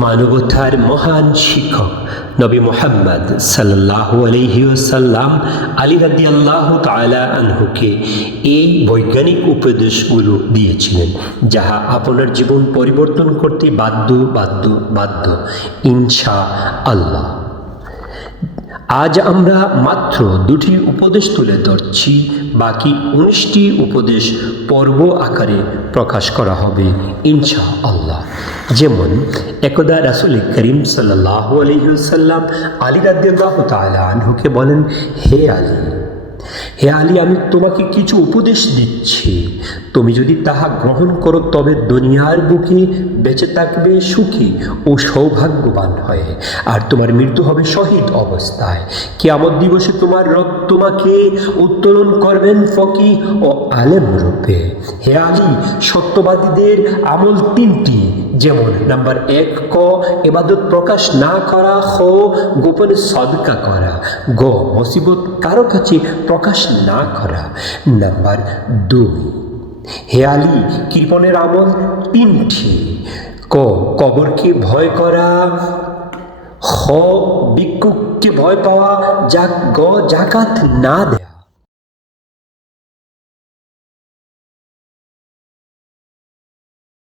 মানবতার মহান শিক্ষক নবী মুহাম্মদ সাল্লাল্লাহু আলাইহি ওয়াসাল্লাম আলী রাদিয়াল্লাহু তাআলা আনহুকে এই বৈজ্ঞানিক উপদেশগুলো দিয়েছিলেন, যাহা আপনার জীবন পরিবর্তন করতে বাধ্য ইনশাআল্লাহ। আজ আমরা মাত্র 2টি উপদেশ তুলে ধরছি, বাকি 19টি উপদেশ পর্ব আকারে প্রকাশ করা হবে ইনশাআল্লাহ। যেমন একদা রাসূল করিম সাল্লাল্লাহু আলাইহি ওয়াসাল্লাম আলী রাদিয়াল্লাহু তাআলা আনহুকে বলেন, হে আলী, আমি তোমাকে কিছু উপদেশ দিচ্ছি, তুমি যদি তাহা গ্রহণ করো তবে দুনিয়ার বুকে বেঁচে থাকবে সুখী ও সৌভাগ্যবান হয়ে, আর তোমার মৃত্যু হবে শহীদ অবস্থায়। কিয়ামত দিবসে তোমার রব তোমাকে উত্তোলন করবেন ফকিহ ও আলেম রূপে। হে আলী, সত্যবাদীদের আমল 3টি, যেমন নাম্বার 1 ইবাদত প্রকাশ না করা, গোপনে সদকা করা, মুসিবত কারো কাছে প্রকাশ না করা। নাম্বার 2, হে আলী, কৃপণের আমল 3টি, কবরকে ভয় করা, ভিক্ষুককে ভয় পাওয়া, জাকাত না দেয়া।